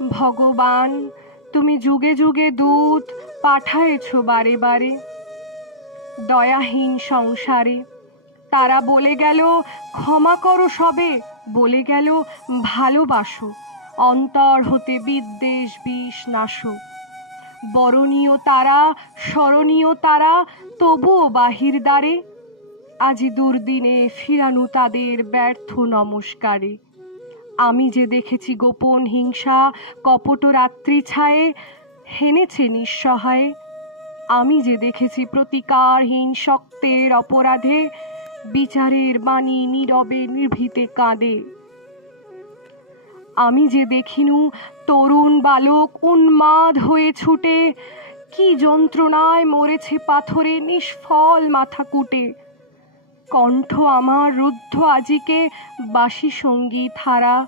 ভগবান, তুমি যুগে যুগে দূত পাঠায়েছ বারে বারে দয়াহীন সংসারে। তারা বলে গেল ক্ষমা করো সবে, বলে গেল ভালোবাসো, অন্তর হতে বিদ্বেষ বিষ নাশো। বরণীয় তারা, স্মরণীয় তারা, তবুও বাহির দ্বারে আজি দুর্দিনে ফিরানু তাদের ব্যর্থ নমস্কারে। আমি যে দেখেছি গোপন হিংসা কপট রাত্রি ছায়ে হেনেছে নিঃসহায়ে। আমি যে দেখেছি প্রতিকারহীন শক্তের অপরাধে বিচারের বাণী নীরবে নিভৃতে কাঁদে। আমি যে দেখিনু তরুণ বালক উন্মাদ হয়ে ছুটে কি যন্ত্রণায় মরেছে পাথরে নিষ্ফল মাথা কুটে। কণ্ঠ আমার রুদ্ধ আজিকে বাঁশি সঙ্গীত হারা,